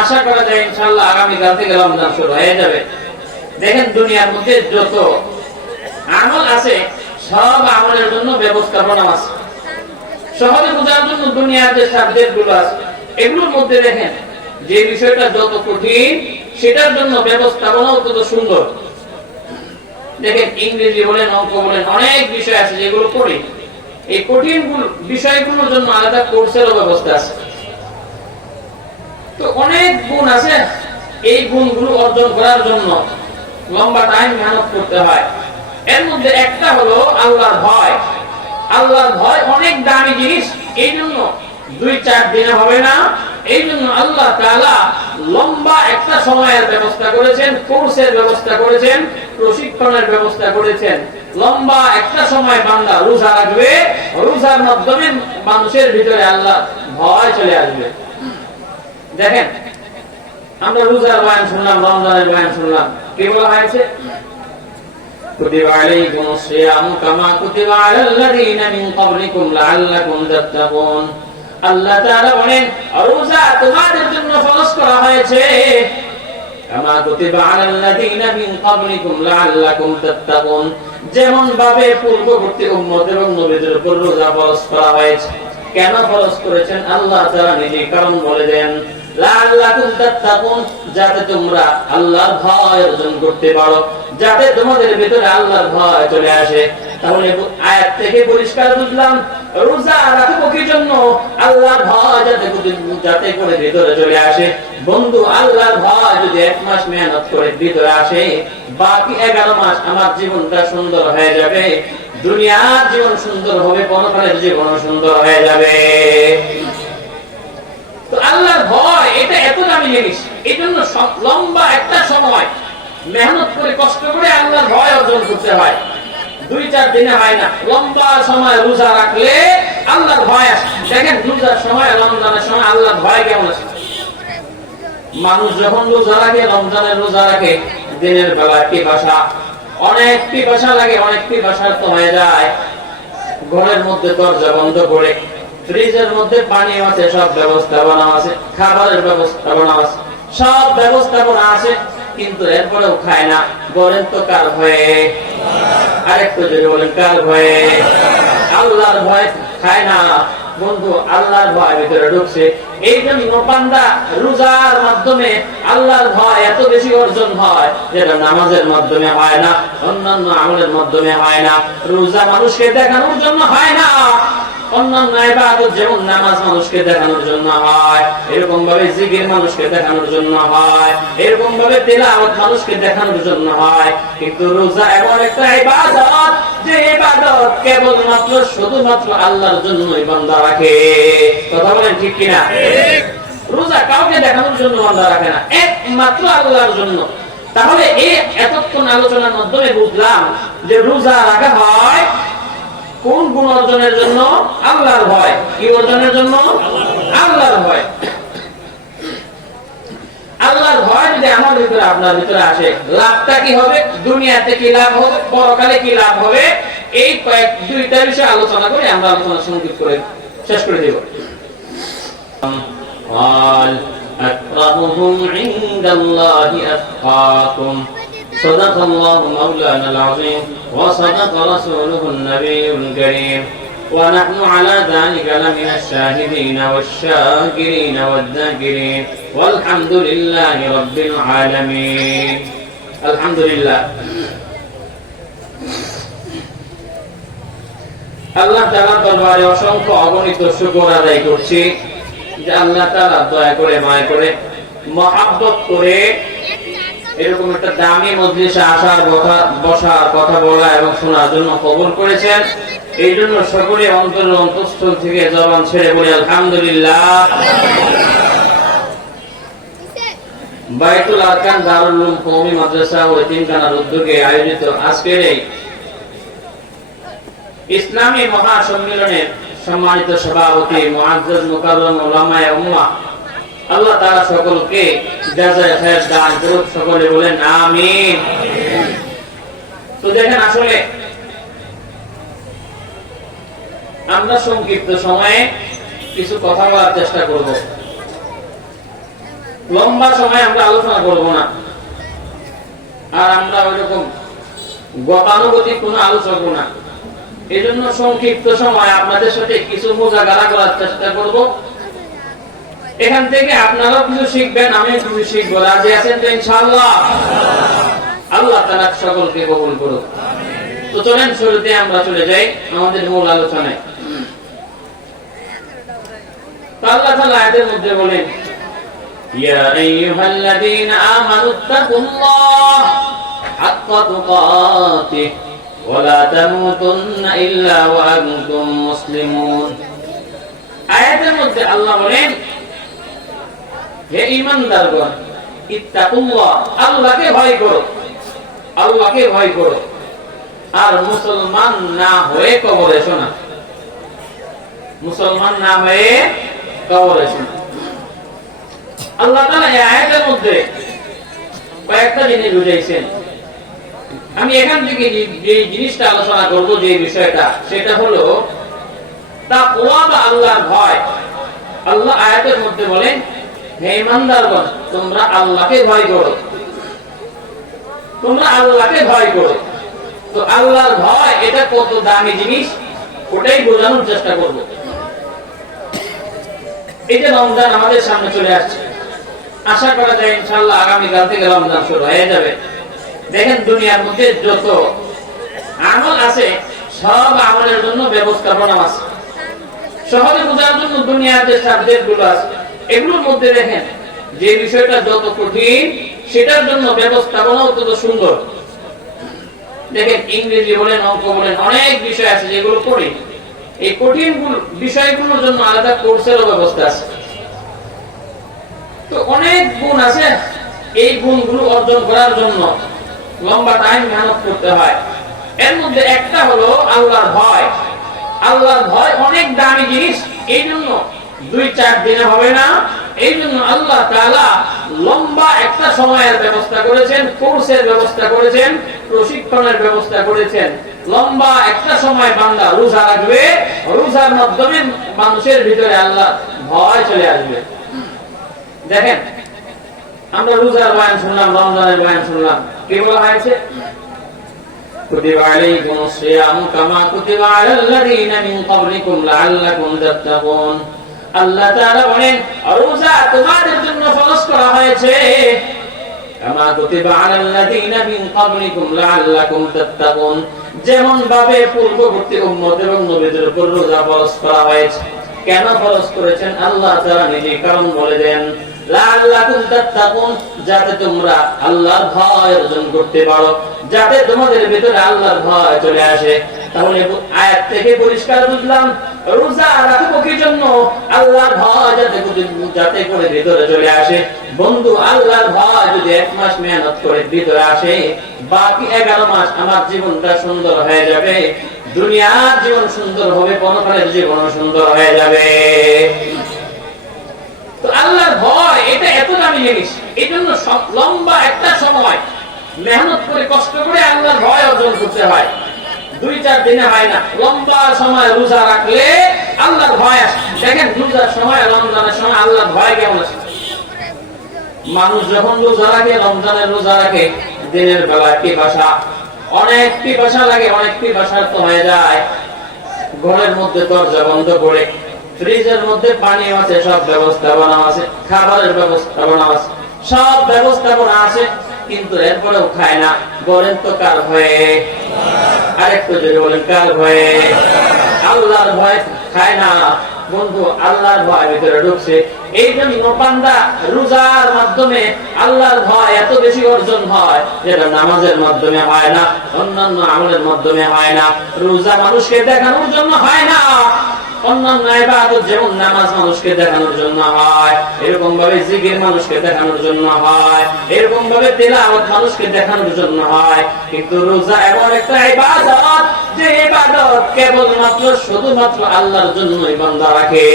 আশা করা যায় ইনশাআল্লাহ আগামীকাল থেকে রমজান শুরু হয়ে যাবে। দেখেন দুনিয়ার মধ্যে যত আমল আছে সব আমলের জন্য ব্যবস্থাপনা আছে। সহজে বোঝার জন্য দুনিয়ার যে সাবজেক্ট গুলো আছে এগুলোর মধ্যে দেখেন যে বিষয়টা যত কঠিন সেটার জন্য ব্যবস্থাপনা তত সুন্দর। দেখেন ইংরেজি বলেন, অঙ্ক বলেন, অনেক বিষয় আছে যেগুলো পড়ি, এই কঠিন বিষয়গুলোর জন্য আলাদা কোর্সেরও ব্যবস্থা আছে। তো অনেক গুণ আছে, এই গুণগুলো অর্জন করার জন্য লম্বা টাইম মেহনত করতে হয়। এর মধ্যে একটা হলো আল্লাহর ভয়। আল্লাহর ভয় অনেক দামি জিনিস, এই জন্য 2-4 দিনে হবে না। এই জন্য আল্লাহ তাআলা লম্বা একটা সময়ের ব্যবস্থা করেছেন, কোর্সের ব্যবস্থা করেছেন, প্রশিক্ষণের ব্যবস্থা করেছেন। লম্বা একটা সময় বান্দা রোজা রাখবে, রোজার মাধ্যমে মানুষের ভিতরে আল্লাহ ভয় চলে আসবে। দেখেন আমরা রোজার বয়ান শুনলাম, রমজানের বয়ান শুনলাম, কি বলা হয়েছে? কুতিবা আলাইকুমুস সিয়াম কামা কুতিবা আলাল লাযীনা মিন ক্বাবলিকুম লাআল্লাকুম তাত্তাকুন। আল্লাহ তাআলা বলেন রোজা তোমাদের জন্য ফরজ করা হয়েছে কামা কুতিবা আলাল লাযীনা মিন ক্বাবলিকুম লাআল্লাকুম তাত্তাকুন, যেমন ভাবে পূর্ববর্তী উম্মত এবং নবীদের উপর রোজা ফরজ করা হয়েছে। কেন ফরজ করেছেন আল্লাহ তাআলা নিজেই কারণ বলে দেন, লাআল্লাকুম তাত্তাকুন, যাতে তোমরা আল্লাহর ভয় অর্জন করতে পারো, যাতে তোমাদের ভিতরে আল্লাহর ভয় চলে আসে। তাহলে আয়াত থেকে পরিষ্কার বুঝলাম রোজা রাখবো কি জন্য? আল্লাহর ভয় যাতে করে ভিতরে চলে আসে। বন্ধু আল্লাহর ভয় যদি 1 মাস মেহনত করে ভিতরে আসে, বাকি 11 মাস আমার জীবনটা সুন্দর হয়ে যাবে, দুনিয়ার জীবন সুন্দর হবে, পরকালের জীবন সুন্দর হয়ে যাবে। তো আল্লাহর ভয় এটা এত দামি জিনিস, এই জন্য লম্বা একটা সময় মেহনত করে কষ্ট করে আল্লাহর ভয় অর্জন করতে হয়। 2-4 দিনে হয় না, লম্বা সময় রোজা রাখলে আল্লাহর ভয় আসে। দেখেন রোজার সময়, রমজানের সময় আল্লাহর ভয় কেমন আছে। মানুষ যখন রোজা রাখে, রমজানের রোজা রাখে, দিনের বেলা পিপাসা, অনেক পিপাসা লাগে, অনেক পিপাসা তো হয়ে যায়, ঘরের মধ্যে দরজা বন্ধ করে ফ্রিজের মধ্যে পানি আছে, সব ব্যবস্থাপনা আছে, খাবারের ব্যবস্থাপনা আছে, সব ব্যবস্থাপনা আছে, কিন্তু এরপরেও খায় না। বলেন তো কার ভয়ে? আরেকটু যদি বলেন কার ভয়ে? আল্লাহর ভয় খায় না। বন্ধু আল্লাহর ভয় ভিতরে ঢুকছে, এই জন্য বান্দা রোজার মাধ্যমে আল্লাহর ভয় এত বেশি অর্জন হয়, যেটা নামাজের মাধ্যমে হয় না, অন্যান্য আমলের মাধ্যমে হয় না। রোজা মানুষকে দেখানোর জন্য হয় না, অন্যান্য ইবাদত যেমন নামাজ মানুষকে দেখানোর জন্য হয়, এরকম ভাবে জিকির মানুষকে দেখানোর জন্য হয়, এরকম ভাবে তিলাওয়াত মানুষকে দেখানোর জন্য হয়। কিন্তু রোজা এমন একটা ইবাদত যে ইবাদত কেবলমাত্র শুধুমাত্র আল্লাহর জন্যই বান্দা রাখে। কথা বলেন ঠিক কিনা? রোজা কাউকে দেখানোর জন্য বান্দা রাখে না, একমাত্র আল্লাহর জন্য। তাহলে এই এতক্ষণ আলোচনার মাধ্যমে বুঝলাম যে রোজা রাখা হয় কোন গুণ অর্জনের জন্য? আল্লাহর ভয়। কি অর্জনের জন্য? আল্লাহর ভয়। আল্লাহর ভয় যদি আমার ভিতরে আপনার ভিতরে আসে, লাভটা কি হবে? দুনিয়াতে কি লাভ হবে, পরকালে কি লাভ হবে? এই দুইটা বিষয় আলোচনা করে আমরা আলোচনা সংক্ষিপ্ত করে শেষ করে দেব। أكرمهم عند الله أتقاكم صدق الله مولانا العظيم وصدق رسوله النبي الكريم ونحن على ذلك لمن الشاهدين والشاكرين والذاكرين والحمد لله رب العالمين الحمد لله আল্লাহ তাআলার দরবারে অসংখ্য অগণিত শুকর আদায় করছি যে আল্লাহ তাআলা দয়া করে, মায়া করে, মহব্বত করে এরকম একটা দামি মজলিসে আসার কথা, বসার, কথা বলা এবং শোনার জন্য কবুল করেছেন। এই জন্য সকলে অন্তরের অন্তঃস্থল থেকে জবান ছেড়ে বলি আলহামদুলিল্লাহ। বাইতুল আরকান দারুল উলুম কওমি মাদ্রাসা ও এতিমখানার উদ্যোগে আয়োজিত আজকের এই ইসলামী মহাসম্মেলনের সম্মানিত সভাপতি মুআজ্জাজ মুকাররম উলামায়ে উম্মাহ, আল্লাহ তাআলা সকলকে জাযায়ে খায়ের দান করুন। সকলে বলেন আমিন। তো দেখেন আসলে আমরা সংক্ষিপ্ত সময়ে কিছু কথা বলার চেষ্টা করব। লম্বা সময় আমরা আলোচনা করব না, আর আমরা ওইরকম গতানুগতিক কোনো আলোচনা করব না। এই জন্য সংক্ষিপ্ত সময় আপনাদের সাথে কিছু মোজাকারা করার চেষ্টা করব। এখান থেকে আপনারাও কিছু শিখবেন, আমিও কিছু শিখবো। রাজি আছেন তো ইনশাআল্লাহ? আল্লাহ তাআলা সকলকে কবুল করুন। তো চলেন শুরুতে আমরা চলে যাই আমাদের মূল আলোচনায়। আল্লাহ তাআলা আয়াতের মধ্যে বলেন, ইয়া আইয়ুহাল্লাযীনা আমানুত্তাকুল্লাহ হাক্কা তুকাতিহ ওয়া লা তামুতুন্না ইল্লা ওয়া আনতুম মুসলিমুন। আয়াতের মধ্যে আল্লাহ বলেন, হে ঈমানদারগণ, ইত্তাকুল্লাহ, আল্লাহকে ভয় করো, আল্লাহকে ভয় করো, আর মুসলমান না হয়ে কবরে এসো না, মুসলমান না হয়ে কবরে এসো না। আল্লাহ তাআলা এই আয়াতের মধ্যে কয়েকটা জিনিস বুঝাইছেন। আমি এখান থেকে যে জিনিসটা আলোচনা করব, যে বিষয়টা, সেটা হলো তাকওয়া বা আল্লাহর ভয়। আল্লাহ আয়াতের মধ্যে বলেন, হে ঈমানদারগণ, তোমরা আল্লাহকে ভয় করো, তোমরা আল্লাহকে ভয় করো। তো আল্লাহর ভয় এটা কত দামি জিনিস, ওটাই বোঝানোর চেষ্টা করব। এই যে রমজান আমাদের সামনে চলে আসছে, আশা করা যায় ইনশাআল্লাহ আগামীকাল থেকে রমজান শুরু হয়ে যাবে। দেখেন দুনিয়ার মধ্যে যত আমল আছে সব আমলের জন্য ব্যবস্থাপনা আছে। সহজে বোঝার জন্য দুনিয়ার যে সাবজেক্ট গুলো আছে এগুলোর মধ্যে দেখেন যে বিষয়টা যত কঠিন সেটার জন্য ব্যবস্থাপনাও তত সুন্দর। দেখেন ইংরেজি বলেন, অঙ্ক বলেন, অনেক বিষয় আছে যেগুলো পড়ি, এই কঠিন বিষয়গুলোর জন্য আলাদা কোর্সেরও ব্যবস্থা আছে। তো অনেক গুণ আছে, এই গুণগুলো অর্জন করার জন্য লম্বা টাইম মেহনত করতে হয়। এর মধ্যে একটা হলো আল্লাহর ভয়। আল্লাহর ভয় অনেক দামি জিনিস, এই জন্য 2-4 দিনে হবে না। এই জন্য আল্লাহ তাআলা লম্বা একটা সময়ের ব্যবস্থা করেছেন, কোর্সের ব্যবস্থা করেছেন, প্রশিক্ষণের ব্যবস্থা করেছেন। লম্বা একটা সময় বান্দা রোজা রাখবে, রোজার মাধ্যমে মানুষের ভিতরে আল্লাহ ভয় চলে আসবে। দেখেন আমরা রোজার বয়ান শুনলাম, রমজানের বয়ান শুনলাম, কি বলা হয়েছে? কুতিবা আলাইকুমুস সিয়ামু কামা কুতিবা আলাল্লাযীনা মিন ক্বাবলিকুম লাআল্লাকুম তাত্তাকুন। আল্লাহ তাআলা বলেন, রোজা তোমাদের জন্য ফরজ করা হয়েছে, কামা কুতিবা আলাল্লাযীনা মিন ক্বাবলিকুম লাআল্লাকুম তাত্তাকুন, যেমন ভাবে পূর্ববর্তী উম্মত এবং নবীদের উপর রোজা ফরজ করা হয়েছে। কেন ফরজ করেছেন আল্লাহ তাআলা নিজেই কারণ বলে দেন, লাআল্লাকুম তাত্তাকুন, যাতে তোমরা আল্লাহর ভয় অর্জন করতে পারো, যাতে তোমাদের ভিতরে আল্লাহর ভয় চলে আসে। তাহলে আয়াত থেকে পরিষ্কার বুঝলাম রোজা রাখবো কি জন্য? আল্লাহর ভয় যাতে করে ভিতরে চলে আসে। বন্ধু, আল্লাহর ভয় যদি 1 মাস মেহনত করে ভিতরে আসে, বাকি 11 মাস আমার জীবনটা সুন্দর হয়ে যাবে, দুনিয়ার জীবন সুন্দর হবে, পরকালের জীবন সুন্দর হয়ে যাবে। তো আল্লাহর ভয় এটা এত দামি জিনিস, এই জন্য লম্বা একটা সময় মেহনত করে কষ্ট করে আল্লাহর ভয় অর্জন করতে হয়। 2-4 দিনে হয় না, লম্বা সময় রোজা রাখলে আল্লাহর ভয় আসে। দেখেন রোজার সময়, রমজানের সময় আল্লাহর ভয় কেমন আছে। মানুষ যখন রোজা রাখে, রমজানের রোজা রাখে, দিনের বেলা পিপাসা, অনেক পিপাসা লাগে, অনেক পিপাসার্ত হয়ে যায়। ঘরের মধ্যে দরজা বন্ধ করে ফ্রিজের মধ্যে পানি আছে, সব ব্যবস্থাপনা আছে, খাবারের ব্যবস্থাপনা আছে, সব ব্যবস্থাপনা আছে, কিন্তু এরপরেও খায় না। বলেন তো কার ভয়ে? আরেকটু যদি বলেন কার ভয়ে? আল্লাহর ভয় খায় না। বন্ধু, আল্লাহর ভয় ভিতরে ঢুকছে, এই জন্য বান্দা রোজার মাধ্যমে আল্লাহর ভয় এত বেশি অর্জন হয়, যেটা নামাজের মাধ্যমে হয় না, অন্যান্য আমলের মাধ্যমে হয় না। রোজা মানুষকে দেখানোর জন্য হয় না, অন্যান্য ইবাদত যেমন নামাজ মানুষকে দেখানোর জন্য হয়, এরকম ভাবে জিকির মানুষকে দেখানোর জন্য হয়, এরকম ভাবে তিলাওয়াত মানুষকে দেখানোর জন্য হয়। কিন্তু রোজা এমন একটা ইবাদত, যে ইবাদত কেবলমাত্র শুধুমাত্র আল্লাহর জন্যই বান্দা রাখে।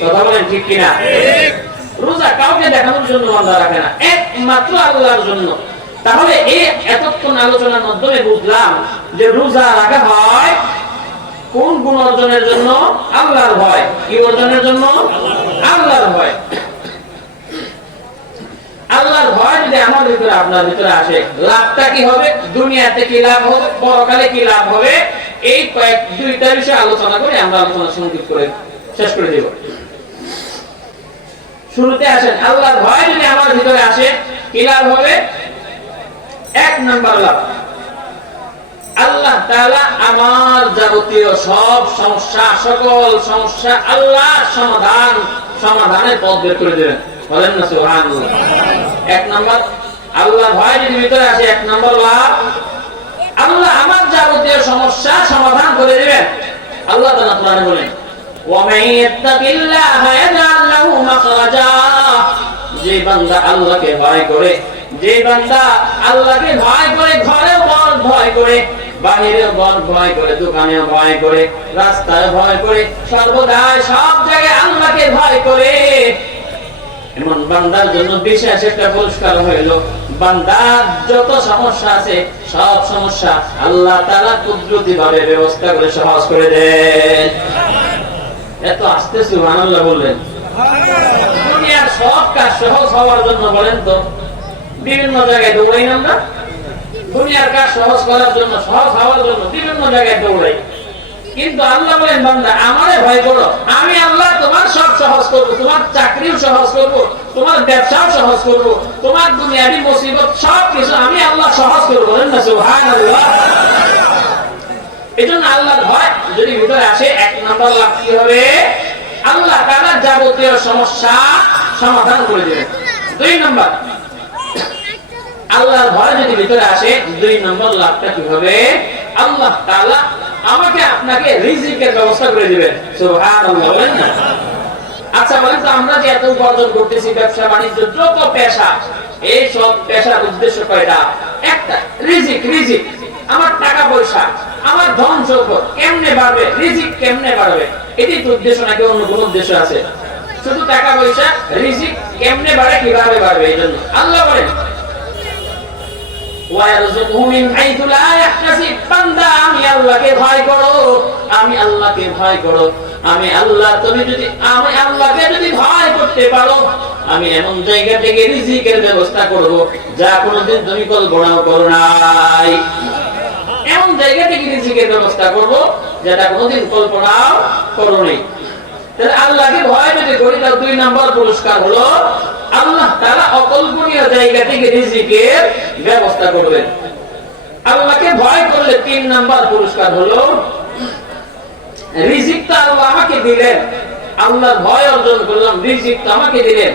কথা বলেন ঠিক কিনা? রোজা কাউকে দেখানোর জন্য বান্দা রাখে না, একমাত্র আল্লাহর জন্য। তাহলে এই এতক্ষণ আলোচনার মাধ্যমে বুঝলাম যে রোজা রাখা হয় কোন গুণ অর্জনের জন্য? আল্লাহর ভয়। কি অর্জনের জন্য? আল্লাহর ভয়। আমার ভিতরে আপনার ভিতরে আসে, লাভটা কি হবে, দুনিয়াতে কি লাভ হবে, পরকালে কি লাভ হবে, এই দুইটা বিষয় আলোচনা করে আমরা আলোচনা সংক্ষিপ্ত করে শেষ করে দেব। শুরুতে আসেন, আল্লাহর ভয় যদি আমার ভিতরে আসে কি লাভ হবে? এক নাম্বার লাভ, আল্লাহ তাআলা আমার যাবতীয় সব সমস্যা, সকল সমস্যা আল্লাহ সমাধানের পথ বের করে দেবেন। বলেন না সুবহানাল্লাহ। এক নাম্বার আল্লাহ ভয় যদি ভিতরে আসে, এক নাম্বার লাভ, আল্লাহ আমার যাবতীয় সমস্যা সমাধান করে দিবেন। আল্লাহ তাআলা কোরআনে বলেন, ওয়া মান ইয়াত্তাকিল্লাহা ইয়াজআল লাহু মাখরাজা, যে বান্দা আল্লাহকে ভয় করে, যে বান্দা আল্লাহকে ভয় করে, ঘরেও ভয় করে, বাহিরেও ভয় করে, দোকানেও ভয় করে, রাস্তায় ভয় করে, সর্বদা সব জায়গায় আল্লাহকে ভয় করে, এমন বান্দার জন্য বিশেষ একটা পুরস্কার হইল, বান্দার যত সমস্যা আছে সব সমস্যা আল্লাহ তাআলা কুদরতি ভাবে ব্যবস্থা করে সহজ করে দেন। এত আস্তে সুবহানাল্লাহ বললেন। দুনিয়ার সব কাজ সহজ হওয়ার জন্য বলেন তো বিভিন্ন জায়গায় দৌড়াই আমরা, দুনিয়ার কাজ সহজ করার জন্য, সহজ হওয়ার জন্য বিভিন্ন জায়গায় দৌড়াই, কিন্তু আল্লাহ বলেন বান্দা আমারে ভয় করো, আমি আল্লাহ তোমার সব সহজ করবো, তোমার চাকরিও সহজ করবো, তোমার ব্যবসাও সহজ করবো, তোমার দুনিয়াবি মুসিবত সব কিছু আমি আল্লাহ সহজ করবো। বলেন না সুবহানাল্লাহ। এজন্য আল্লাহর ভয় যদি ভিতরে আসে, এক নম্বর লাভ কি হবে? আল্লাহ তাআলা যাবতীয় সমস্যা সমাধান করে দিবেন। দুই নম্বর, আল্লাহর ভয় যদি ভিতরে আসে, দুই নম্বর লাভটা কি হবে? আল্লাহ তাআলা আমাকে আপনাকে রিজিকের ব্যবস্থা করে দিবেন। সুবহানাল্লাহ। আচ্ছা বলেন তো, আমরা যে এত উপার্জন করতেছি, ব্যবসা বাণিজ্য যত পেশা, এই সব পেশার উদ্দেশ্য কয়টা? একটা, রিজিক। রিজিক আমার টাকা পয়সা, আমার ধন সম্পদ কেমনে বাড়বে, রিজিক কেমনে বাড়বে, এটাই তো উদ্দেশ্য, নাকি অন্য কোন উদ্দেশ্য আছে? শুধু টাকা পয়সা, রিজিক কেমনে বাড়ে, কিভাবে বাড়বে, এই জন্য আল্লাহ বলেন ওয়ারযুকহু মিন হাইথু লা ইয়াহতাসিব, বান্দা আমি আল্লাহকে ভয় করো, আমি আল্লাহকে ভয় করো, আমি আল্লাহকে যদি ভয় করতে পারো, আমি এমন জায়গা থেকে রিজিকের ব্যবস্থা করব যা কোনোদিন তুমি কল্পনাও করো নাই। এমন জায়গা থেকে রিজিকের ব্যবস্থা করব যেটা কোনোদিন কল্পনাও করো নাই। তাহলে আল্লাহকে ভয় যদি করি, তার দুই নম্বর পুরস্কার হলো আল্লাহ তাআলা অকল্পনীয় জায়গা থেকে রিজিকের ব্যবস্থা করবেন। আল্লাহকে ভয় করলে তিন নম্বর পুরস্কার হলো রিজিক তো আল্লাহ আমাকে দিলেন, আল্লাহর ভয় অর্জন করলাম, রিজিক তো আমাকে দিলেন,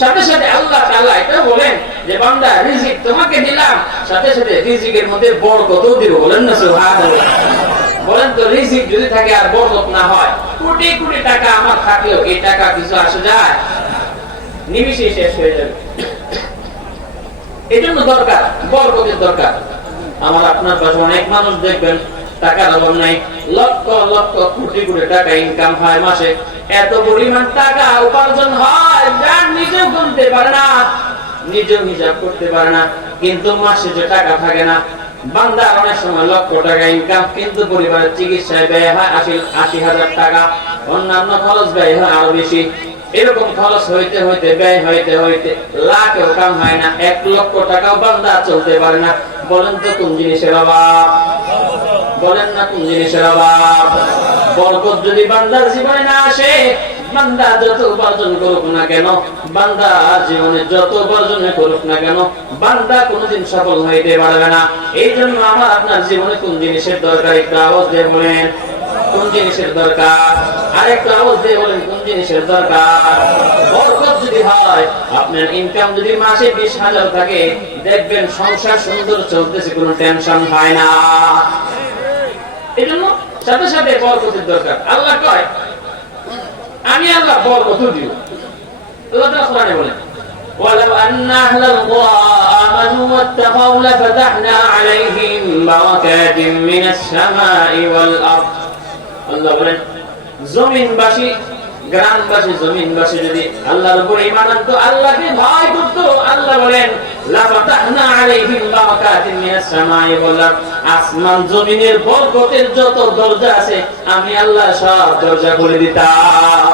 সাথে সাথে আল্লাহ তাআলা এটা বলেন যে বান্দা রিজিক তোমাকে দিলাম, সাথে সাথে রিজিকের মধ্যে বরকতও দিব। বলেন না সুবহানাল্লাহ। বলেন তো, রিজিক যদি থাকে আর বরকত না হয়, কোটি কোটি টাকা আমার থাকলেও এই টাকা কিছু আসে যায়? নিমিষে শেষ হয়ে যাবে। এই জন্য দরকার, বরকতের দরকার। আমার আপনার কাছে অনেক মানুষ দেখবেন টাকার অভাব নাই, লক্ষ লক্ষ কোটি কোটি টাকা ইনকাম হয় মাসে, এত পরিমাণ টাকা উপার্জন হয় যা নিজেও গুনতে পারে না, নিজেও হিসাব করতে পারে না, কিন্তু মাসে যে টাকা থাকে না। বান্দার অনেক সময় লক্ষ টাকা ইনকাম, কিন্তু পরিবারের চিকিৎসায় ব্যয় হয় ৮০,০০০ টাকা, অন্যান্য খরচ ব্যয় হয় আরো বেশি। এরকম খরচ হইতে হইতে ব্যয় হইতে হইতে লাখেও কাম হয় না, ১,০০,০০০ টাকাও বান্দা চলতে পারে না। বলেন তো কোন জিনিসের অভাব? বলেন না কোন জিনিসের অভাব? বরকত যদি বান্দার জীবনে না আসে, বান্দা যত উপার্জন করুক না কেন, বান্দা জীবনে যত উপার্জন করুক না কেন, বান্দা কোনদিন সফল হইতে পারবে না। এই জন্য আমার আপনার জীবনে কোন জিনিসের দরকার? একটু আওয়াজ দিয়ে বলেন কোন জিনিসের দরকার? আরেকটু আওয়াজ দিয়ে বলেন কোন জিনিসের দরকার? বরকত যদি হয়, আপনার ইনকাম যদি মাসে ২০,০০০ থাকে, দেখবেন সংসার সুন্দর চলতেছে, কোনো টেনশন হয় না। এই জন্য সাথে সাথে বরকতের দরকার। আল্লাহ কয় আমি আল্লাহ বরকত দিব। আল্লাহ তাআলা কোরআনে বলেন ওয়ালাউ আন্না আহলাল কুরা আমানু ওয়াত্তাকাউ লাফাতাহনা আলাইহিম বারাকাতিন মিনাস সামাই ওয়াল আরদ। আল্লাহ বলেন জমিনবাসী, গ্রামবাসী, জমিনবাসী যদি আল্লাহর উপর ঈমান আনতো, আল্লাহকে ভয় করতো, আল্লাহ বলেন লাফাতাহনা আলাইহিম বারাকাতিন মিনাস সামাই ওয়াল আরদ, আসমান জমিনের বরকতের যত দরজা আছে আমি আল্লাহ সব দরজা খুলে দিতাম।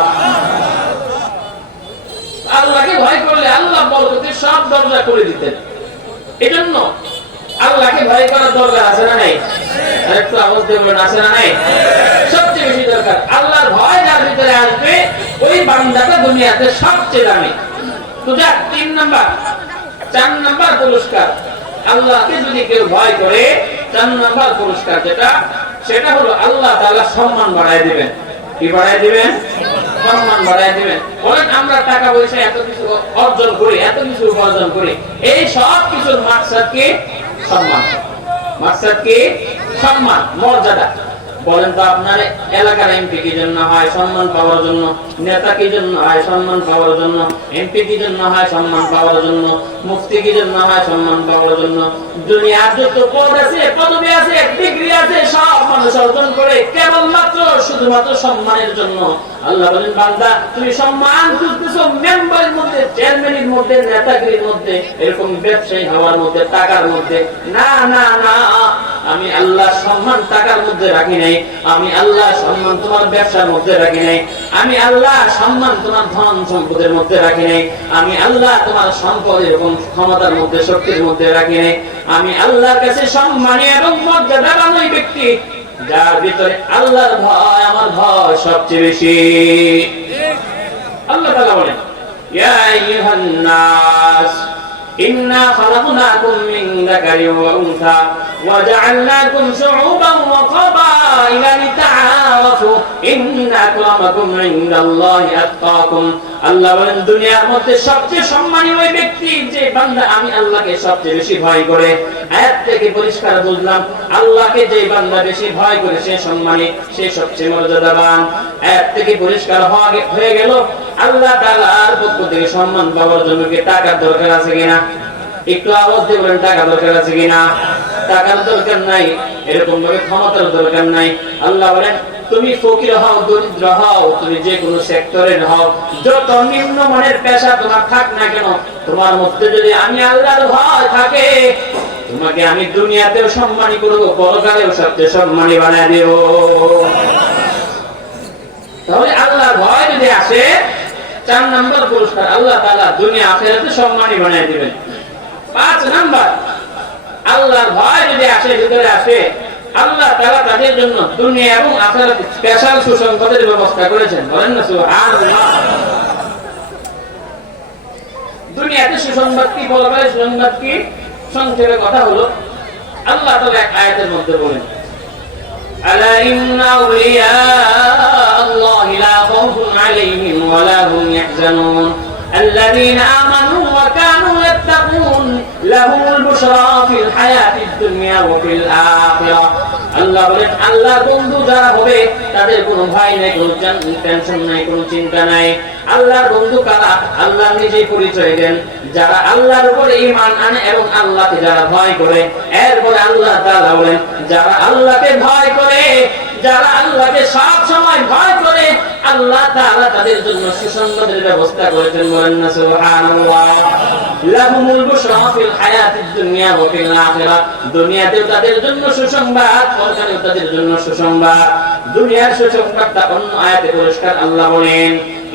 আল্লাহকে ভয় করলে আল্লাহ বরকতের সব দরজা করে দিতেন। এজন্য আল্লাহকে ভয় করার দরকার আছে না নাই? আরেকটু আওয়াজ দেবেন, আছে না নাই? সবচেয়ে বেশি দরকার। আল্লাহর ভয় যার ভিতরে আসবে ওই বান্দাটা দুনিয়াতে সবচেয়ে দামি। তো যাক, 3 নাম্বার। 4 নাম্বার পুরস্কার, আল্লাহকে যদি কেউ ভয় করে 4 নাম্বার পুরস্কার যেটা, সেটা হলো আল্লাহ তাআলা সম্মান বাড়ায় দিবেন। কি বাড়ায় দিবেন? সম্মান বাড়ায় দিবেন। বলেন আমরা টাকা পয়সা এত কিছু অর্জন করি, এত কিছু উপার্জন করি, এই সব কিছুর মাকসাদ কি? সম্মান। মাকসাদ কি? সম্মান, মর্যাদা। বলেন তো আপনার এলাকার এমপি কি জন্য হয়? সম্মান পাওয়ার জন্য। নেতা কি জন্য হয়? সম্মান পাওয়ার জন্য। এমপি কি জন্য হয়? সম্মান পাওয়ার জন্য। মুফতি কি জন্য হয়? সম্মান পাওয়ার জন্য। দুনিয়ার যত পদ আছে, পদবি আছে, ডিগ্রি আছে, সব মানুষ অর্জন করে কেবলমাত্র শুধুমাত্র সম্মানের জন্য। আল্লাহ বলেন বান্দা তুমি সম্মান খুঁজতেছো মেম্বারের মধ্যে, চেয়ারম্যানের মধ্যে, নেতাগিরির মধ্যে, এরকম ব্যবসায়ী হওয়ার মধ্যে, টাকার মধ্যে। না না না, আমি আল্লাহ সম্মান টাকার মধ্যে রাখি নাই। আমি আল্লাহ সম্মান তোমার ব্যবসার মধ্যে রাখি নাই। আমি আল্লাহ সম্মান তোমার ধন সম্পদের মধ্যে রাখি নাই। আমি আল্লাহ তোমার সম্পদ এরকম ক্ষমতার মধ্যে, শক্তির মধ্যে রাখি নাই। আমি আল্লাহর কাছে সম্মানী এবং মর্যাদাবান ওই ব্যক্তি যার ভিতরে আল্লাহর ভয়, আমার ভয় সবচেয়ে বেশি। আল্লাহ তাআলা বলেন ইয়া আইয়ুহান নাস ইন্না খালাকনাকুম মিন যাকারিন ওয়া উনসা ওয়া জাআলনাকুম শুউবান ওয়া ক্বাবাইলা লিতাআরাফু ইন্না আকরামাকুম ইনদাল্লাহি আতকাকুম। আল্লাহ বলেন দুনিয়ার মধ্যে সবচেয়ে সম্মানী ওই ব্যক্তি যে বান্দা আমি আল্লাহকে সবচেয়ে বেশি ভয় করে। আয়াত থেকে পরিষ্কার বুঝলাম আল্লাহকে যে বান্দা বেশি ভয় করে সে সম্মানী, সে সবচেয়ে মর্যাদাবান। আয়াত থেকে পরিষ্কার হয়ে গেল আল্লাহ তাআলার পক্ষ থেকে সম্মান পাওয়ার জন্য কি টাকার দরকার আছে কিনা? একটু আওয়াজ দিয়ে বলেন টাকা দরকার আছে কিনা? টাকার দরকার নাই, এরকম ভাবে ক্ষমতার দরকার নাই। আল্লাহ বলেন তুমি ফকির হও, দরিদ্র হও, তুমি যে কোনো সেক্টরের হও, যত নিম্নমানের পেশা তোমার থাক না কেন, তোমার মধ্যে যদি আমি আল্লাহর ভয় থাকে তোমাকে আমি দুনিয়াতেও সম্মানী করবো, পরকালেও সবচেয়ে সম্মানী বানায় দেব। তাহলে আল্লাহর ভয় যদি আসে 4 নম্বর পুরস্কার, আল্লাহ তাআলা দুনিয়া আখিরাতে সম্মানী বানায় দিবেন। 5 নাম্বার, আল্লাহর ভয় যদি আসে, ভিতরে আসে, আল্লাহ তাআলা তাদের জন্য দুনিয়া এবং আখিরাতে স্পেশাল সুসংবাদের ব্যবস্থা করেছেন। বলেন না সুবহানাল্লাহ। দুনিয়াতে সুসংবাদ কি, পরকালে সুসংবাদ কি? সংক্ষেপে কথা হলো আল্লাহ তাআলা এক আয়াতের মধ্যে বলেন আলা ইন্না আউলিয়া আল্লাহি লা খাউফুন আলাইহিম ওয়া লা হুম ইয়াহজানুন الذين آمنوا وكانوا يتقون لهم البشرى في الحياة الدنيا وفي الآخرة। আল্লাহ বলেন আল্লাহর বন্ধু যারা হবে তাদের কোনো ভয় নাই, কোনো টেনশন নাই, কোনো চিন্তা নাই। আল্লাহর বন্ধু কারা? আল্লাহ নিজেই পরিচয় দেন, যারা আল্লাহর উপরে ঈমান আনে এবং আল্লাহকে যারা ভয় করে। এরপরে আল্লাহ তাআলা বলেন যারা আল্লাহকে ভয় করে, যারা আল্লাহকে সব সময় ভয় করে, আল্লাহ তাআলা তাদের জন্য সুসংবাদের ব্যবস্থা করেছেন। বলেন না সুবহানাল্লাহ। লাহুমুল বুশরা ফিল হায়াতিদ দুনিয়া ওয়া ফিল আখিরাহ, দুনিয়াতেও তাদের জন্য সুসংবাদ, পরকালেও তাদের জন্য সুসংবাদ। দুনিয়ার সুসংবাদটা অন্য আয়াতে পরিষ্কার আল্লাহ বলেন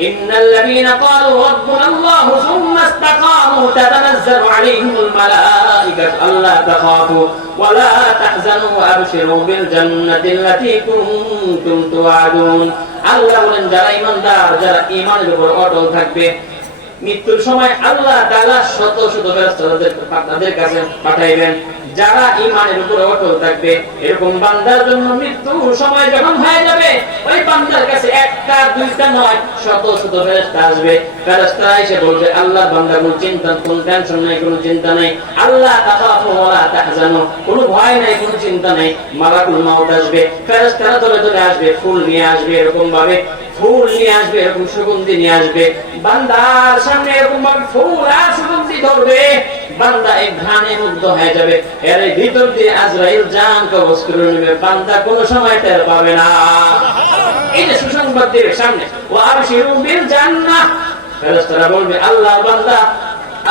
ইন্নাল লাযীনা ক্বালু রাব্বুনা আল্লাহু সুম্মা ইসতাকামু তাতানাজ্জালু আলাইহিমুল মালাঈকাতু আল্লা তাখাফু ওয়া লা তাহজানু ওয়া আবশিরু বিল জান্নাতিল্লাতী কুনতুম তুআদুন। আল্লাহ বলেন যারা ঈমানদার, যারা ঈমানের উপর অটল থাকবে, মৃত্যুর সময় আল্লাহ তাআলা শত শত ফেরেশতা তাদের কাছে পাঠাইবেন। যারা ঈমানের উপরে অটল থাকবে, এরকম বান্দার জন্য মৃত্যুর সময় যখন হয়ে যাবে ওই বান্দার কাছে একটা দুইটা নয়, শত শত ফেরেশতা আসবে। ফেরেশতারা এসে বলবে আল্লাহ বান্দা কোনো চিন্তা, কোনো টেনশন নাই, কোনো চিন্তা নাই, আল্লাহ তাখাফু ওয়া লা তাহজানু, কোনো ভয় নাই, কোনো চিন্তা নাই। মালাকুল মাউত আসবে, ফেরেশতারা দলে দলে আসবে, ফুল নিয়ে আসবে, এরকম ভাবে ফুল নিয়ে আসবে, এরকম সুগন্ধি নিয়ে আসবে। বান্দার সামনে এরকম ভাবে ফুল আর সুগন্ধি ধরবে, বান্দা এক ঘ্রাণে মুগ্ধ হয়ে যাবে। এর ভিতর দিয়ে আজরাইল জান কবজ করে নেবে, বান্দা কোনো সময় টের পাবে না। এই যে সুসংবাদ দেবে সামনে, ওয়া আবশিরু বিল জান্নাহ, ফেরেশতারা বলবে আল্লাহ বান্দা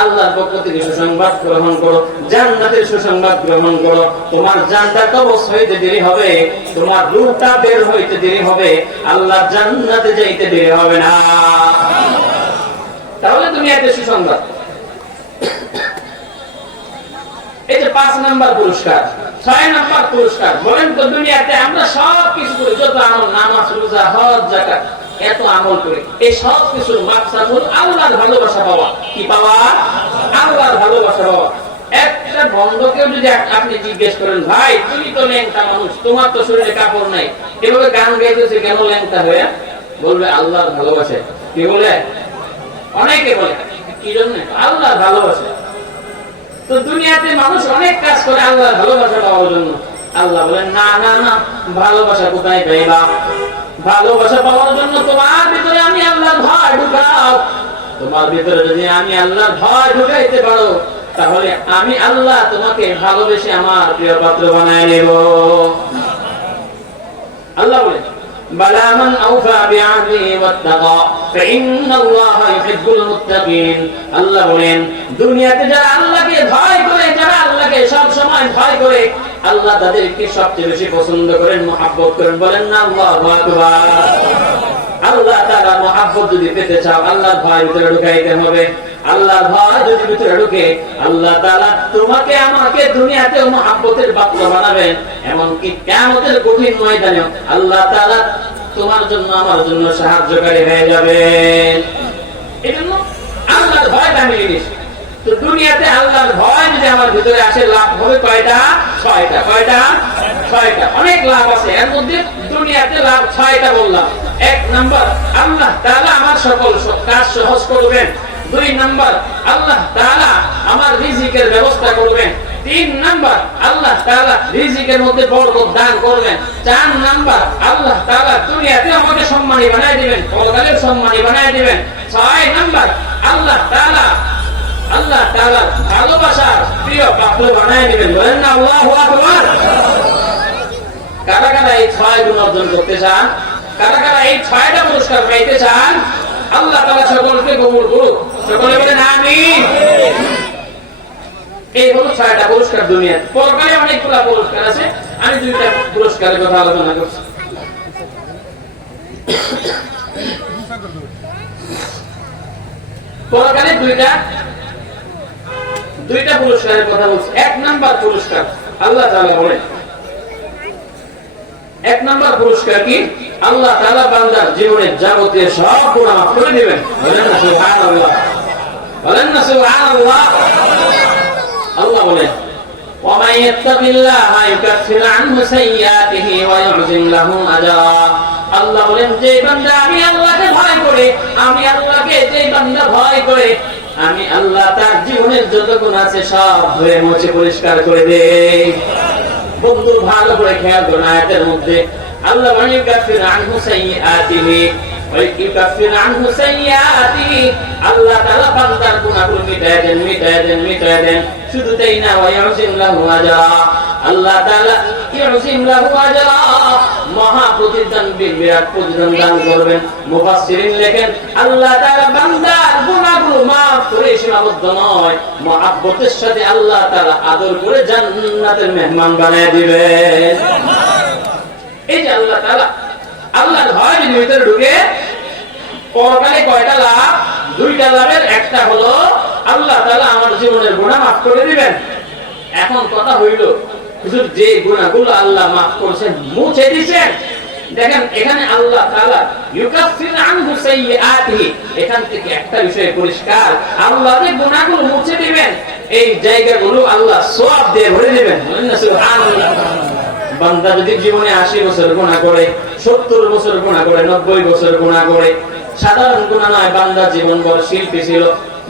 আল্লাহর পক্ষ থেকে সুসংবাদ গ্রহণ করো, জান্নাতের সুসংবাদ গ্রহণ করো। তোমার জানটা কবজ হইতে দেরি হবে, তোমার রূহটা বের হইতে দেরি হবে, আল্লাহ জান্নাতে যাইতে দেরি হবে না। তাহলে দুনিয়াতে সুসংবাদ। এই যে 5 নাম্বার পুরস্কার। 6 নাম্বার পুরস্কার, বলেন তো দুনিয়াতে আমরা সব কিছু করি, যত আমল, নামাজ, রোজা, হজ, যাকাত, এত আমল করি, এই সব কিছুর মাকসাদ হলো আল্লাহর ভালোবাসা পাওয়া। কি পাওয়া? আল্লাহর ভালোবাসা পাওয়া। একটা বন্ধকেও যদি আপনি জিজ্ঞেস করেন, ভাই তুমি তো ল্যাংটা মানুষ, তোমার তো শরীরে কাপড় নাই, এভাবে গান গাইতেছে কেন ল্যাংটা হয়ে? বলবে আল্লাহর ভালোবাসে। কি বলে? অনেকে বলে কি জন্য? আল্লাহর ভালোবাসে। তো দুনিয়াতে মানুষ অনেক কাজ করে আল্লাহর ভালোবাসা পাওয়ার জন্য। আল্লাহ বলেন না না না, ভালোবাসা কোথায় পাইবা? ভালোবাসা পাওয়ার জন্য তোমার ভিতরে আমি আল্লাহর ভয় ঢুকাও। তোমার ভিতরে যদি আমি আল্লাহর ভয় ঢুকাইতে পারো, তাহলে আমি আল্লাহ তোমাকে ভালোবেসে আমার প্রিয় পাত্র বানায় নেব। আল্লাহ বলেন বালা মান আওফা বিআহদি ওয়াত্তাকা ফাইন্নাল্লাহা ইউহিব্বুল মুত্তাকিন। আল্লাহ বলেন দুনিয়াতে যারা আল্লাহকে ভয় করে, যারা আল্লাহকে সব সময় ভয় করে, আল্লাহ তাদেরকে সবচেয়ে বেশি পছন্দ করেন, মহব্বত করেন। বলেন না আল্লাহু আকবার। আল্লাহ তাআলা মহব্বত যদি পেতে চাও, আল্লাহর ভয় ভিতরে ঢুকাইতে হবে। আল্লাহর ভয় যদি ভিতরে ঢুকে, আল্লাহ তাআলা তোমাকে আমাকে দুনিয়াতেও মহব্বতের পাত্র বানাবেন। এমনকি কিয়ামতের কঠিন ময়দানেও আল্লাহ তাআলা তোমার জন্য আমার জন্য সাহায্যকারী হয়ে যাবেন। এজন্য আল্লাহর ভয় দামি জিনিস। তো দুনিয়াতে আল্লাহর ভয় যদি আমার ভিতরে আসে, লাভ হবে কয়টা? 6টা। কয়টা? 6টা। অনেক লাভ আছে, এর মধ্যে দুনিয়াতে লাভ 6টা বললাম। 1 নাম্বার, আল্লাহ তাআলা আমার সকল কাজ সহজ করবেন। 2 নাম্বার, আল্লাহ তাআলা আমার রিজিকের ব্যবস্থা করবেন। 3 নাম্বার, আল্লাহ তাআলা রিজিকের মধ্যে বরকত দান করবেন। 4 নাম্বার, আল্লাহ তাআলা দুনিয়াতে আমাকে সম্মানী বানায় দিবেন, পরকালেও সম্মানী বানায় দিবেন। 6 নাম্বার, আল্লাহ তাআলা ভালোবাসার প্রিয় পাত্র বানায় দিবেন। বলেন না আল্লাহু আকবার। কারা কারা এই 6 গুণ অর্জন করতে চান? কারা কারা এই 6টা পুরস্কার পাইতে চান? আল্লাহ তাআলা সকলকে কবুল করুন। সকলে বলেন আমিন। এই হলো 6টা পুরস্কার দুনিয়াতে। পরকালে অনেকগুলো পুরস্কার আছে, আমি 2টা পুরস্কারের কথা আলোচনা করছি। পরকালে দুইটা পুরস্কারের কথা বলছি। 1 নাম্বার পুরস্কার, আল্লাহ তাআলা বলেন 1 নাম্বার পুরস্কার কি? আল্লাহ তাআলা বান্দার জীবনের যাবতীয় সব গুনাহ মাফ করে দিবেন। বলেন না সুবহানাল্লাহ। বলেন না সুবহানাল্লাহ। আল্লাহ বলেন ওয়া মান ইয়াত্তাকিল্লাহা ইউকাফির আনহু সাইয়্যাতিহি ওয়া ইউযিম লাহু আজরা। আল্লাহ বলেন যে বান্দা আমি আল্লাহকে ভয় করে, আমি আল্লাহকে যে বান্দা ভয় করে, আমি আল্লাহ তার জীবনের যত গুনাহ আছে সব ধুয়ে মুছে পরিষ্কার করে দেই। বন্ধু ভালো করে খেয়াল করুন, আয়াতের মধ্যে আল্লাহ বলেন ইউকাফির আনহু সাইয়্যাতিহি ওয়া ইউকাফির আনহু সাইয়্যাতিহি। আল্লাহ তাআলা বান্দার গুনাহগুলো মিটায় দেন। শুধু তাই না, ওয়া ইউযিম লাহু আজরা। আল্লাহ তাআলা ইউযিম লাহু আজরা, মহা প্রতিদান, বিরাট প্রতিদান দান করবেন। মুফাসসিরিন লেখেন আল্লাহ তাআলা বান্দার গুনাহগুলো maaf করে সীমাবদ্ধ নয়, মহব্বতের সাথে আল্লাহ তাআলা আদর করে জান্নাতের মেহমান বানায় দিবেন। এই যে আল্লাহ তাআলা, আল্লাহর ভয় যদি ভিতরে ঢুকে, পরকালে কয়টা লাভ? 2টা লাভের একটা হলো আল্লাহ তাআলা আমার জীবনের গুনাহ maaf করে দিবেন। এখন কথা হইল, হুজুর যে গুনাহগুলো আল্লাহ maaf করেছেন, মুছে দিয়েছেন, দেখেন এখানে আল্লাহ তাআলা ইউকাফির আনহু সাইয়্যাতিহি, এখান থেকে একটা বিষয় পরিষ্কার, আল্লাহ যে গুনাহগুলো মুছে দিবেন, এই জায়গাগুলো আল্লাহ সওয়াব দিয়ে ভরে দিবেন। বলেন না সুবহানাল্লাহ। বান্দা যদি জীবনে 80 বছর গুনাহ করে, 70 বছর গুনাহ করে, 90 বছর গুনাহ করে, সাধারণ গুনাহ নয়, বান্দা জীবনভর শিল্পী ছিল,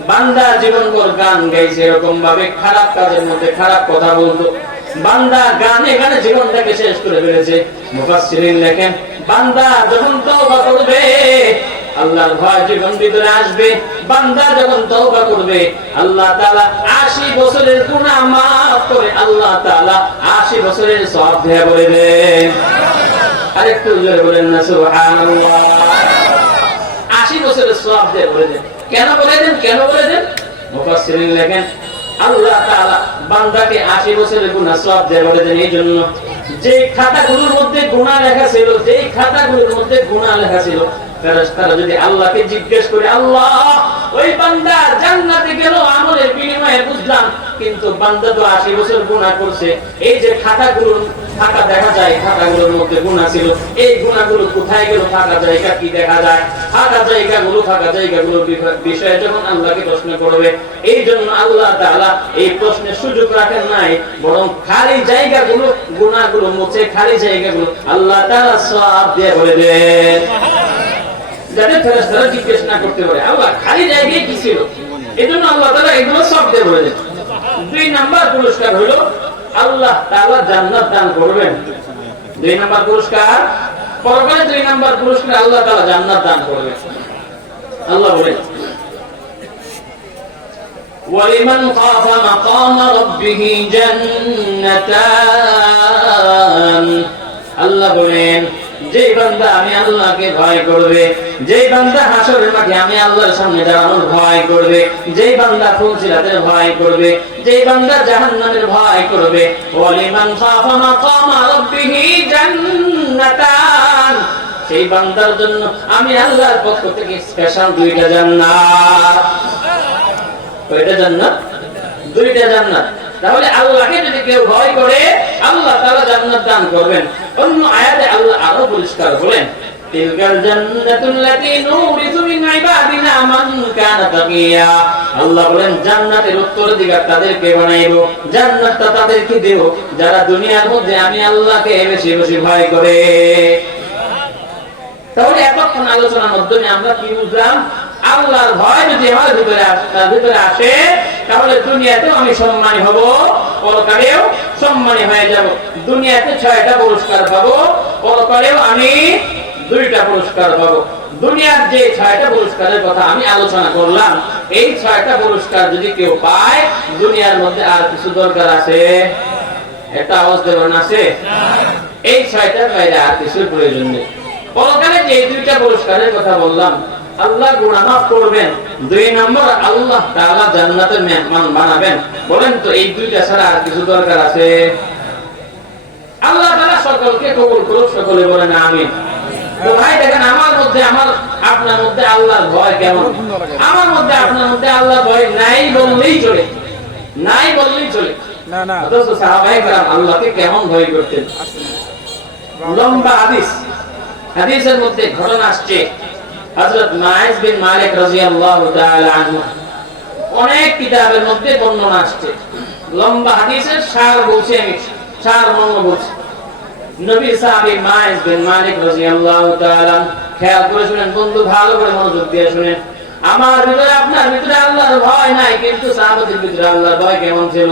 বান্দা জীবনভর গান গাইছে, এরকম ভাবে খারাপ কাজের মধ্যে খারাপ কথা বলতো, বান্দা গানে গানে জীবনটাকে শেষ করে ফেলেছে। মুফাসসিরিন লেখেন বান্দা যখন তওবা করবে, আল্লাহর ভয় জীবন ভিতরে আসবে, বান্দা যখন তওবা করবে, আল্লাহ তাআলা 80 বছরের গুনাহ maaf করে আল্লাহ তাআলা 80 বছরের সওয়াব দিয়ে বলে দেন। আরেকটু জোরে বলেন না সুবহানাল্লাহ। 80 বছরের সওয়াব দিয়ে বলে দেন। কেন বলে দেন? মুফাসসিরিন লেখেন আল্লাহ তাআলা বান্দাকে 80 বছরের গুনাহ সওয়াব দিয়ে বলে দেন এই জন্য, যে খাতাগুলোর মধ্যে গুনাহ লেখা ছিল, ফেরেশতারা যদি আল্লাহকে জিজ্ঞেস করে, আল্লাহ ওই বান্দা জান্নাতে গেল আমলের বিনিময়ে বুঝলাম, কিন্তু বান্দা তো 80 বছর গুনাহ করছে। এই যে খাতাগুলো ফাঁকা দেখা যায়, খাতাগুলোর মধ্যে গুনাহ ছিল, এই গুনাহগুলো কোথায় গেল? ফাঁকা জায়গা কি দেখা যায়? ফাঁকা জায়গাগুলোর বিষয়ে যখন আল্লাহকে প্রশ্ন করবে, এই জন্য আল্লাহ তাআলা এই প্রশ্নের সুযোগ রাখেন নাই, বরং খালি জায়গাগুলো, গুনাহগুলো মুছে খালি জায়গাগুলো আল্লাহ তাআলা সওয়াব দিয়ে বলে দেন, যাতে ফেরেশতারা জিজ্ঞেস না করতে পারে আল্লাহ খালি জায়গায় কি ছিল। এজন্য আল্লাহ তাআলা এগুলো সব দিয়ে বলে দেন। 2 নাম্বার পুরস্কার হলো আল্লাহ তাআলা জান্নাত দান করবেন। 2 নাম্বার পুরস্কার, পরকালে 2 নাম্বার পুরস্কার আল্লাহ তাআলা জান্নাত দান করবেন। আল্লাহ বলেন, ওয়ালিমান খাফা মাকাম রাব্বিহি জান্নাতান। আল্লাহ বলেন, যে বান্দা আমি আল্লাহকে ভয় করবে, যে বান্দা হাসরের মাঠে আমি আল্লাহর সামনে দাঁড়ানোর ভয় করবে, যে বান্দা ফুলসিরাতের ভয় করবে, যে বান্দা জাহান্নামের ভয় করবে, ওয়ালিমান খাফা মাকাম রাব্বিহি জান্নাতান, সেই বান্দার জন্য আমি আল্লাহর পক্ষ থেকে স্পেশাল 2টা জান্নাত। কয়টা জান্নাত? 2টা জান্নাত। তাহলে আল্লাহকে যদি কেউ ভয় করে আল্লাহ তাআলা জান্নাত দান করবেন। অন্য আয়াতে আল্লাহ আরো পরিষ্কার বলেন, তিলকাল জান্নাতুল্লাতী নুরিসু মিন ইবাদিনা মান কানা তাকিয়া। আল্লাহ বলেন, জান্নাতের উত্তরাধিকার তাদেরকে বানাইব, জান্নাতটা তাদেরকে দেব যারা দুনিয়ার মধ্যে আমি আল্লাহকে বেশি বেশি ভয় করে। তাহলে এতক্ষণ আলোচনার মাধ্যমে আমরা কি বুঝলাম? আল্লাহর ভয় যদি আমার ভিতরে আসে, তাহলে দুনিয়াতেও আমি সম্মানী হব, পরকালেও সম্মানী হয়ে যাব। দুনিয়াতে 6টা পুরস্কার পাবো, পরকালেও আমি 2টা পুরস্কার পাবো। দুনিয়ার যে 6টা পুরস্কারের কথা আমি আলোচনা করলাম, এই 6টা পুরস্কার যদি কেউ পায়, দুনিয়ার মধ্যে আর কিছু দরকার আছে? একটা আওয়াজ দেবেন, আছে? এই 6টার বাইরে আর কিছুর প্রয়োজন নেই। পরকালে যে 2টা পুরস্কারের কথা বললাম, আল্লাহ গুনাহ মাফ করবেন, 2 নম্বর আল্লাহ তাআলা জান্নাতের মেহমান বানাবেন। বলেন তো এই 2টা ছাড়া আর কিছু দরকার আছে? আল্লাহ তাআলা সকলকে কবুল করুক, সকলে বলেন আমিন। তো ভাই দেখেন, আমার মধ্যে, আমার আপনার মধ্যে আল্লাহর ভয় কেমন? আমার মধ্যে আপনার মধ্যে আল্লাহর ভয় নাই বললেই চলে, নাই বললেই চলে। না অথচ সাহাবায়ে কেরাম আল্লাহকে কেমন ভয় করতেন। লম্বা হাদিসের মধ্যে ঘটনা আসছে, হযরত মাইজ বিন মালিক রাদিয়াল্লাহু তাআলা আনহু, অনেক কিতাবের মধ্যে বর্ণনা আসছে। লম্বা হাদিসের সার বলছি আমি, সার মর্ম বলছি। নবী সাহাবী মাইজ বিন মালিক রাদিয়াল্লাহু তাআলা, খেয়াল করে শুনেন বন্ধু, ভালো করে মনোযোগ দিয়ে শুনেন। আমার ভিতরে আপনার ভিতরে আল্লাহর ভয় নাই, কিন্তু সাহাবাদের ভিতরে আল্লাহর ভয় কেমন ছিল?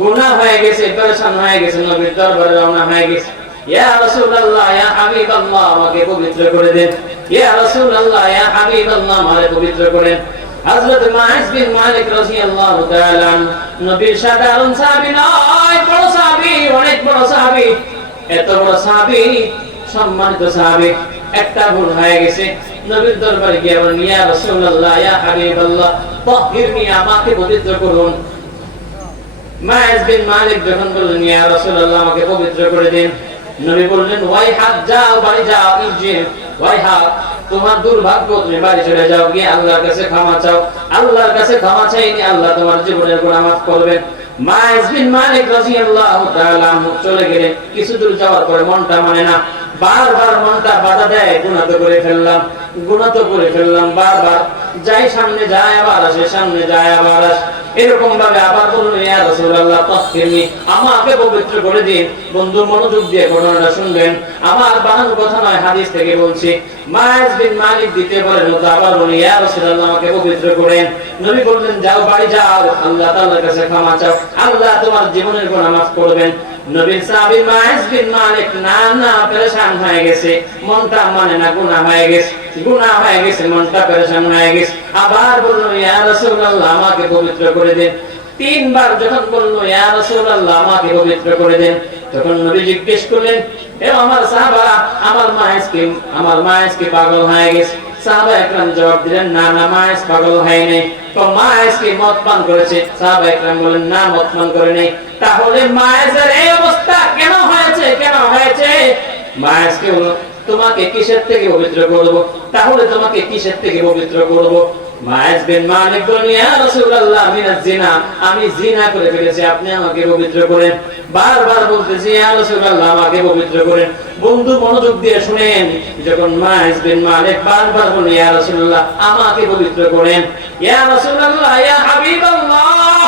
গুনাহ হয়ে গেছে, পেরেশান হয়ে গেছে, নবীর দরবারে রওনা হয়ে গেছে। ইয়া রাসূলুল্লাহ, ইয়া হাবিবাল্লাহ, আমাকে পবিত্র করে দেন। ইয়া রাসূলুল্লাহ, ইয়া হাবিবাল্লাহ, আমাকে পবিত্র করেন। হযরত মাইজ বিন মালিক রাদিয়াল্লাহু তাআলা নবীর সাধারণ সাহাবী নয়, বড় সাহাবী, অনেক বড় সাহাবী। এত বড় সাহাবী, সম্মানিত সাহাবী, একটা ভুল হয়ে গেছে। নবীর দরবারে গিয়ে বলেন, ইয়া রাসূলুল্লাহ, ইয়া হাবিবাল্লাহ, তাহহিরনি, আমাকে পবিত্র করুন। মাইজ বিন মালিক যখন বললেন, ইয়া রাসূলুল্লাহ, আমাকে পবিত্র করে দিন, নবী বললেন, ওয়াইহাক, যাও বাড়ি যাও, ওয়াইহাক, তোমার দুর্ভাগ্য, তুমি বাড়ি চলে যাও, গিয়ে আল্লাহর কাছে ক্ষমা চাও। আল্লাহর কাছে ক্ষমা চাইনি, আল্লাহ তোমার জীবনের গুনাহ মাফ করবেন। মাইজ বিন মালিক রাদিয়াল্লাহু তাআলা চলে গেলেন। কিছু দূর যাওয়ার পরে মনটা মানে না, বারবার মনটা বাধা দেয়, গুনাহ তো করে ফেললাম, বারবার যাই, সামনে যায় আবার আসে, সামনে যায় আবার আসে। এরকম ভাবে আবার বলল, ইয়া রাসূলুল্লাহ, তাহহিরনি, আমাকে পবিত্র করে দিন। বন্ধু মনোযোগ দিয়ে ঘটনাটা শুনবেন, আমার বানানো কথা নয়, হাদিস থেকে বলছি। মাইজ বিন মালিক দ্বিতীয়বারের মতো আবার বলল, ইয়া রাসূলুল্লাহ, আমাকে পবিত্র করেন। নবী বললেন, যাও বাড়ি যাও, আল্লাহ তাআলার কাছে ক্ষমা চাও, আল্লাহ তোমার জীবনের গুনাহ মাফ করবেন। নবীর সাহাবী মাইজ বিন মালিক না পেরেশান হয়ে গেছে, মনটা মানে না, গুনাহ হয়ে গেছে, মনটা পেরেশান হয়ে গেছে। আবার বলল, ইয়া রাসূলুল্লাহ, আমাকে পবিত্র করে দেন। 3 বার যখন বলল, ইয়া রাসূলুল্লাহ, আমাকে পবিত্র করে দেন, তখন নবী জিজ্ঞেস করলেন, হে আমার সাহাবারা, আমার মাইজ কি পাগল হয়ে গেছে? সাহাবা একরাম জবাব দিলেন, না মাইজ পাগল হয় নাই। তো মাইজ কি মদ পান করেছে? সাহাবা একরাম বলেন, না, মদ পান করে নাই। তাহলে মাইজের এই অবস্থা কেন হয়েছে? মাইজ কি হলো, তোমাকে কিসের থেকে পবিত্র করব? তাহলে তোমাকে কিসের থেকে পবিত্র করব? মায়েজ বিন মালিক বলেন, ইয়া রাসূলুল্লাহ মিনাজ জিনা, আমি জিনা করে ফেলেছি, আপনি আমাকে পবিত্র করেন। বারবার বলতেছি, ইয়া রাসূলুল্লাহ আমাকে পবিত্র করেন। বন্ধু মনোযোগ দিয়ে শুনেন, যখন মায়েজ বিন মালিক বারবার বলেন, ইয়া রাসূলুল্লাহ আমাকে পবিত্র করেন, ইয়া রাসূলুল্লাহ ইয়া হাবিবাল্লাহ,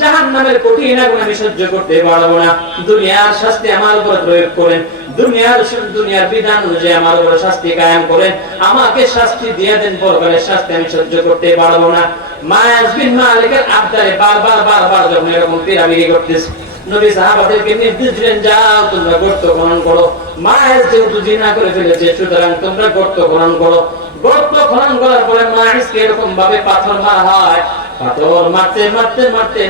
জাহান্নামের কঠিন আগুন আমি সহ্য করতে পারবো না, দুনিয়ার শাস্তি আমার উপর প্রয়োগ করেন, দুনিয়ার বিধান অনুযায়ী আমার উপর শাস্তি কায়েম করেন, আমাকে শাস্তি দিয়ে দেন, পরকালের শাস্তি আমি সহ্য করতে পারবো না। মায়েজ বিন মালিকের আবদারে বারবার যখন এরকম পিরামিডি করতেছে, নবী সাহাবাদেরকে নির্দেশ দিলেন, যাও তোমরা গর্ত খনন করো। মায়েজ যেহেতু জিনা করে ফেলেছে, সুতরাং তোমরা গর্ত খনন করো। গর্ত খনন করার পরে মায়েজকে এরকম ভাবে পাথর মারা হয়, পাথর মারতে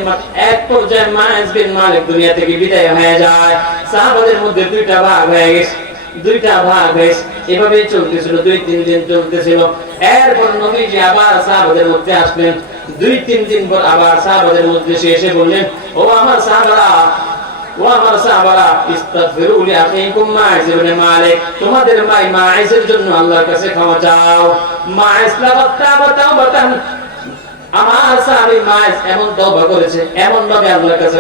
এক পর্যায়ে মায়েজ বিন মালিক দুনিয়া থেকে বিদায় হয়ে যায়। সাহাবাদের মধ্যে দুইটা ভাগ হয়ে গেছে। এভাবে চলতেছিল, 2-3 দিন চলতেছিল। এরপর নবীজি আবার সাহাবাদের মধ্যে আসলেন। 2-3 দিন পর আবার সাহাবাদের মধ্যে এসে বললেন, ও আমার সাহাবারা, ইস্তাগফিরু লি আখিকুম মাইজ ইবনে মালিক, তোমাদের ভাই মাইজের জন্য আল্লাহর কাছে ক্ষমা চাও। মাইজ তাওবাতান, আমার সাহাবী মাইজ এমন তওবা করেছে, এমন ভাবে আল্লাহর কাছে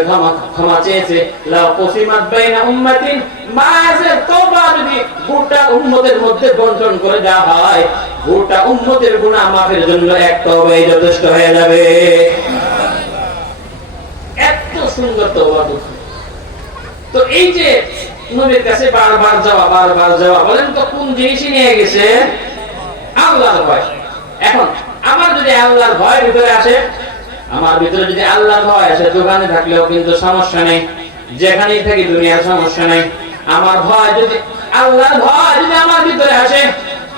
ক্ষমা চেয়েছে, লা কুসিমাত বাইনা উম্মাতিন, মাইজের তওবা যদি গোটা উম্মতের মধ্যে বণ্টন করে দেওয়া হয়, গোটা উম্মতের গুনাহ মাফের জন্য এক তওবাই যথেষ্ট হয়ে যাবে। এত সুন্দর তওবা। তো এই যে নবীর কাছে বারবার যাওয়া, বলেন তো কোন জিনিসই নিয়ে গেছে? আল্লাহর ভয়। এখন আমার যদি আল্লাহর ভয় ভিতরে আসে, দোকানে থাকলেও কিন্তু সমস্যা নেই, যেখানেই থাকি দুনিয়ার সমস্যা নেই। আমার ভয় যদি আল্লাহর ভয় যদি আমার ভিতরে আসে,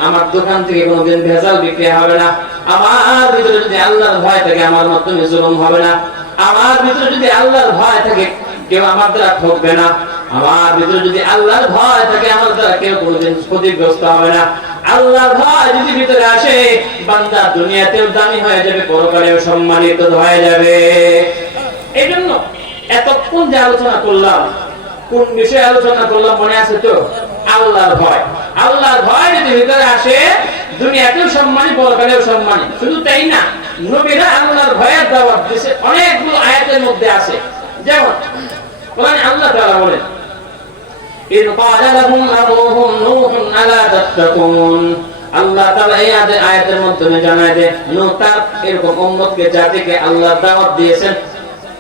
আমার দোকান থেকে কোনোদিন ভেজাল বিক্রি হবে না। আমার ভিতরে যদি আল্লাহর ভয় থাকে, আমার মাধ্যমে জুলুম হবে না। আমার ভিতরে যদি আল্লাহর ভয় থাকে, কেউ আমার দ্বারা ঠকবে না। আমার ভিতরে যদি আল্লাহর ভয় থাকে, আমার দ্বারা কেউ কোনোদিন ক্ষতিগ্রস্ত হবে না। আল্লাহর ভয় যদি ভিতরে আসে, বান্দা দুনিয়াতেও দামি হয়ে যাবে, পরকালেও সম্মানিত হয়ে যাবে। এই জন্য এতক্ষণ যে আলোচনা করলাম, কোন বিষয়ে আলোচনা করলাম মনে আছে তো? আল্লাহর ভয়। আল্লাহর ভয় যদি ভিতরে আসে, দুনিয়াতেও সম্মানী, পরকালেও সম্মানী। শুধু তাই না, নবীরা আল্লাহর ভয়ের দাওয়াত দিয়েছে অনেকগুলো আয়াতের মধ্যে আছে। যেমন কোরআনে আল্লাহ তাআলা বলেন, ইন ক্বালা লাহুম আবুহুম নূহুন আলা তাত্তাকুন, আল্লাহ তাআলা এই আয়াতের মাধ্যমে জানায় যে নূহ তার এরকম উম্মতকে, জাতিকে আল্লাহ দাওয়াত দিয়েছেন,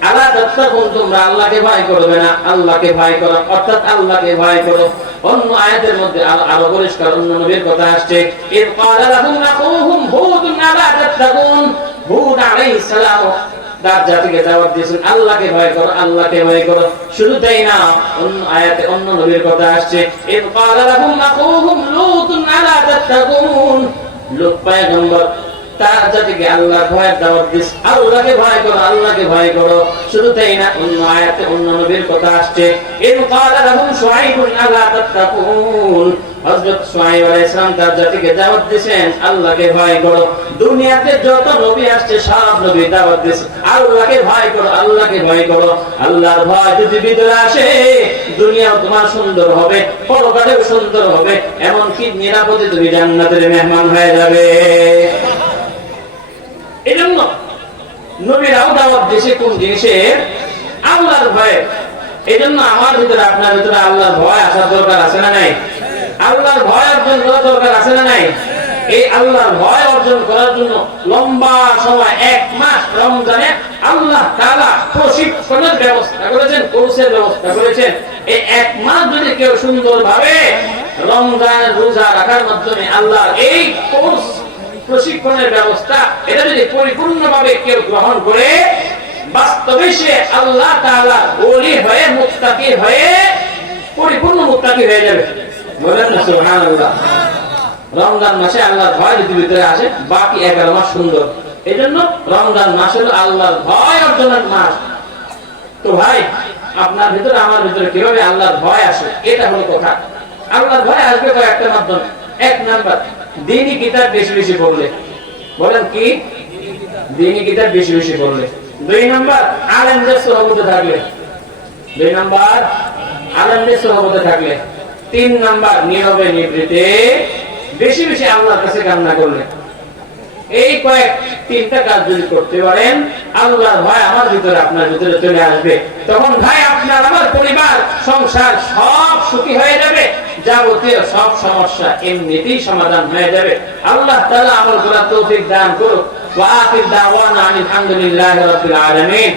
আলা তাত্তাকুন, তোমরা আল্লাহকে ভয় করবে না, আল্লাহকে ভয় করো, অর্থাৎ আল্লাহকে ভয় করো। অন্য আয়াতের মধ্যে আরো পরিষ্কার অন্য নবীর কথা আসছে, ইন ক্বালা লাহুম আবুহুম হুদুন আলা তাত্তাকুন, হুদ আলাইহিস সালাম তার জাতিকে দাওয়াত দিয়েছেন, আল্লাহকে ভয় করো, আল্লাহকে ভয় করো। শুধু তাই না, অন্য আয়াতে অন্য নবীর কথা আসছে, ইন ক্বালা লাহুম আখুহুম লূতুন আলা তাত্তাকুন, লূত পয়গম্বর তার জাতিকে আল্লাহর ভয়ের দাওয়াত দিয়েছে, আল্লাহকে ভয় করো, আল্লাহকে ভয় করো। শুধু তাই না, অন্য আয়াতে অন্য নবীর কথা আসছে, ইন ক্বালা লাহুম শুআইবুন আলা তাত্তাকুন, হযরত শুআইব আলাইহিস সালাম তার জাতিকে দাওয়াত দিয়েছেন, আল্লাহকে ভয় করো। দুনিয়াতে যত নবী আসছে, সব নবী দাওয়াত দিয়েছে, আল্লাহকে ভয় করো, আল্লাহকে ভয় করো। আল্লাহর ভয় যদি ভিতরে আসে, দুনিয়াও তোমার সুন্দর হবে, পরকালেও সুন্দর হবে, এমনকি নিরাপদে তুমি জান্নাতের মেহমান হয়ে যাবে। এজন্য নবীরাও দাওয়াত দিয়েছে কোন জিনিসে? আল্লাহর ভয়। এজন্য আমার ভিতরে, আপনার ভিতরে আল্লাহর ভয় আসার দরকার আছে না নাই? আল্লাহর ভয় অর্জন করার দরকার আছে না নাই? এই আল্লাহর ভয় অর্জন করার জন্য লম্বা সময় 1 মাস রমজানে আল্লাহ তাআলা প্রশিক্ষণের ব্যবস্থা করেছেন, কোর্সের ব্যবস্থা করেছেন। এই 1 মাস যদি কেউ সুন্দরভাবে রমজানের রোজা রাখার মাধ্যমে আল্লাহর এই কোর্স, প্রশিক্ষণের ব্যবস্থা, এটা যদি পরিপূর্ণভাবে কেউ গ্রহণ করে, বাস্তবে সে আল্লাহ তাআলা ওলি হয়ে, মুত্তাকি হয়ে, পরিপূর্ণ মুত্তাকি হয়ে যাবে। বলেন না সুবহানাল্লাহ। রমজান মাসে আল্লাহর ভয় যদি ভিতরে আসে, বাকি 11 মাস সুন্দর। এই জন্য রমজান মাস হলো আল্লাহর ভয় অর্জনের মাস। তো ভাই, আপনার ভিতরে আমার ভিতরে কিভাবে আল্লাহর ভয় আসে, এটা হলো কথা। আল্লাহর ভয় আসবে কয়েকটা মাধ্যমে। 1 নাম্বার, দ্বীনি কিতাব বেশি বেশি পড়লে। বলেন কি? দ্বীনি কিতাব বেশি বেশি পড়লে। 2 নাম্বার, আলেমদের সুহবতে থাকলে। 2 নাম্বার, আলেমদের সুহবতে থাকলে। 3 নাম্বার, নীরবে নিভৃতে বেশি বেশি আল্লাহর কাছে কান্না করলে। এই কয়েক তিনটা কাজ যদি করতে পারেন, আল্লাহর ভয় আমার ভিতরে আপনার ভিতরে চলে আসবে। তখন ভাই আপনার আমার পরিবার সংসার সব সুখী হয়ে যাবে, যাবতীয় সব সমস্যা এমনিতেই সমাধান হয়ে যাবে। আল্লাহ তাআলা আমল করার তৌফিক দান করুক। ওয়া আখির দাওয়ানা আলহামদুলিল্লাহি রাব্বিল আলামিন।